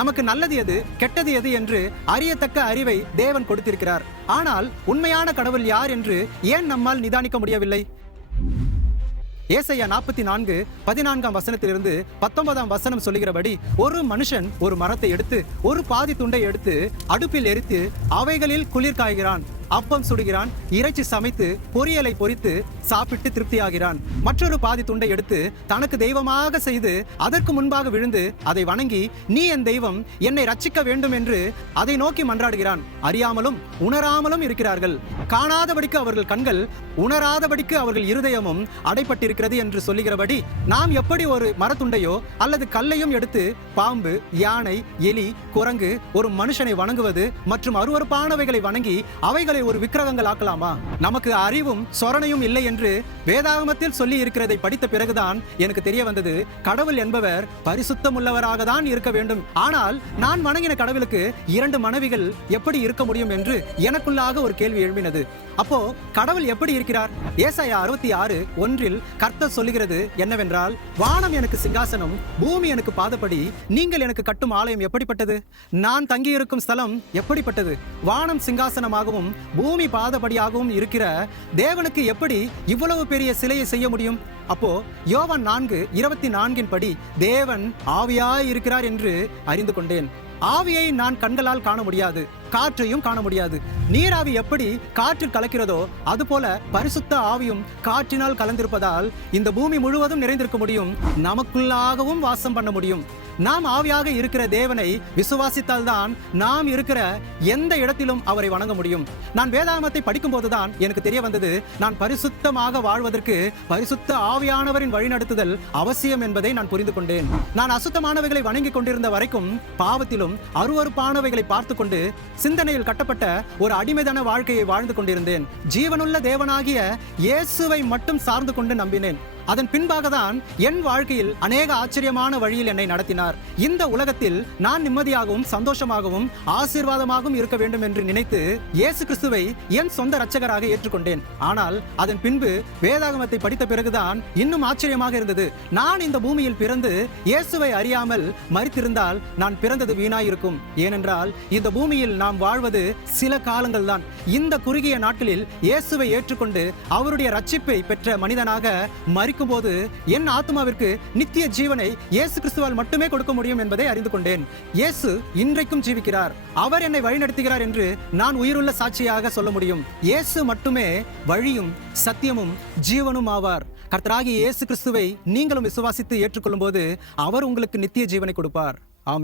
நமக்கு நல்லது எது கெட்டது எது என்று அறியத்தக்க அறிவை தேவன் கொடுத்திருக்கிறார். ஆனால் உண்மையான கடவுள் யார் என்று ஏன் நம்மால் நிதானிக்க முடியவில்லை? ஏசாயா 44:14 வசனத்திலிருந்து 19 வசனம் சொல்லுகிறபடி, ஒரு மனுஷன் ஒரு மரத்தை எடுத்து ஒரு பாதி துண்டை எடுத்து அடுப்பில் எரித்து அவைகளில் குளிர் காய்கிறான், அப்பம் சுடுகிறான், இறைச்சி சமைத்து பொரியலை பொரித்து சாப்பிட்டு திருப்தியாகிறான். மற்றொரு பாதி துண்டை எடுத்து தனக்கு தெய்வமாக செய்து அதற்கு முன்பாக விழுந்து அதை வணங்கி, நீ என் தெய்வம், என்னை ரட்சிக்க வேண்டும் என்று அதை நோக்கி மன்றாடுகிறான். அறியாமலும் உணராமலும் இருக்கிறார்கள். காணாதபடிக்கு அவர்கள் கண்கள், உணராதபடிக்கு அவர்கள் இருதயமும் அடைப்பட்டிருக்கிறது என்று சொல்லுகிறபடி, நாம் எப்படி ஒரு மரத்துண்டையோ அல்லது கல்லையும் எடுத்து பாம்பு, யானை, எலி, குரங்கு, ஒரு மனுஷனை வணங்குவது மற்றும் அருவருப்பானவைகளை வணங்கி அவைகளை ஒரு விக்கிரகங்கள் ஆக்கலாமா? நமக்கு அறிவும் சொரணையும் இல்லை என்று வேதாகமத்தில் சொல்லி இருக்கிறதை படித்த பிறகுதான் எனக்கு தெரிய வந்தது, கடவுள் என்பவர் பரிசுத்தம் உள்ளவராக தான் இருக்க வேண்டும். ஆனால் நான் வணங்கின கடவுளுக்கு 2 மனைவிகள் எப்படி இருக்க முடியும் என்று எனக்குள்ளாக ஒரு கேள்வி எழும்பினது. அப்போ கடவுள் எப்படி இருக்கிறார்? ஏசாயா 66:1 கர்த்தர் சொல்லுகிறது என்னவென்றால், வானம் எனக்கு சிங்காசனம், பூமி எனக்கு பாதப்படி, நீங்கள் எனக்கு கட்டும் ஆலயம் எப்படிப்பட்டது? நான் தங்கியிருக்கும் ஸ்தலம் எப்படிப்பட்டது? வானம் சிங்காசனமாகவும் பூமி பாதபடியாகவும் இருக்கிற தேவனுக்கு எப்படி இவ்வளவு பெரிய சிலையை செய்ய முடியும்? அப்போ யோவான் 4:24 படி தேவன் ஆவியாய் இருக்கிறார் என்று அறிந்து கொண்டேன். ஆவியை நான் கண்களால் காண முடியாது, காற்றையும் காண முடியாது. நீராவி எப்படி காற்றில் கலக்கிறதோ அதுபோல பரிசுத்த ஆவியும் காற்றினால் கலந்திருப்பதால் இந்த பூமி முழுவதும் நிறைந்திருக்க முடியும், நமக்குள்ளாகவும் வாசம் பண்ண முடியும். நாம் ஆவியாக இருக்கிற தேவனை விசுவாசித்தால் தான் நாம் இருக்கிற எந்த இடத்திலும் அவரை வணங்க முடியும். நான் வேதாகமத்தை படிக்கும் போதுதான் எனக்கு தெரிய வந்தது, நான் பரிசுத்தமாக வாழ்வதற்கு பரிசுத்த ஆவியானவரின் வழிநடத்துதல் அவசியம் என்பதை நான் புரிந்து கொண்டேன். நான் அசுத்தமானவைகளை வணங்கி கொண்டிருந்த வரைக்கும் பாவத்திலும் அருவருப்பானவைகளை பார்த்து கொண்டு சிந்தனையில் கட்டப்பட்ட ஒரு அடிமைதான வாழ்க்கையை வாழ்ந்து கொண்டிருந்தேன். ஜீவனுள்ள தேவனாகிய இயேசுவை மட்டும் சார்ந்து கொண்டு நம்பினேன். அதன் பின்பாக தான் என் வாழ்க்கையில் அநேக ஆச்சரியமான வழியில் என்னை நடத்தினார். இந்த உலகத்தில் நான் நிம்மதியாகவும் சந்தோஷமாகவும் ஆசீர்வாதமாகவும் இருக்க வேண்டும் என்று நினைத்து இயேசு கிறிஸ்துவை என் சொந்த இரட்சகராக ஏற்றுக்கொண்டேன். ஆனால் அதன் பின்பு வேதாகமத்தை படித்த பிறகுதான் இன்னும் ஆச்சரியமாக இருந்தது. நான் இந்த பூமியில் பிறந்து இயேசுவை அறியாமல் மரித்திருந்தால் நான் பிறந்தது வீணாயிருக்கும். ஏனென்றால் இந்த பூமியில் நாம் வாழ்வது சில காலங்கள் தான். இந்த குறுகிய நாட்களில் இயேசுவை ஏற்றுக்கொண்டு அவருடைய ரட்சிப்பை பெற்ற மனிதனாக போது என் ஆத்மாவிற்கு நித்திய ஜீவனை இயேசு கிறிஸ்துவால் மட்டுமே கொடுக்க முடியும் என்பதை அறிந்து கொண்டேன். இயேசு இன்றைக்கும் ஜீவிக்கிறார், அவர் என்னை வழிநடத்துகிறார் என்று நான் உயிருள்ள சாட்சியாக சொல்ல முடியும். இயேசு மட்டுமே வழியும் சத்தியமும் ஜீவனும் ஆவார். கர்த்தராகிய இயேசு கிறிஸ்துவை நீங்களும் விசுவாசித்து ஏற்றுக்கொள்ளும் போது அவர் உங்களுக்கு நித்திய ஜீவனை கொடுப்பார். ஆமென்.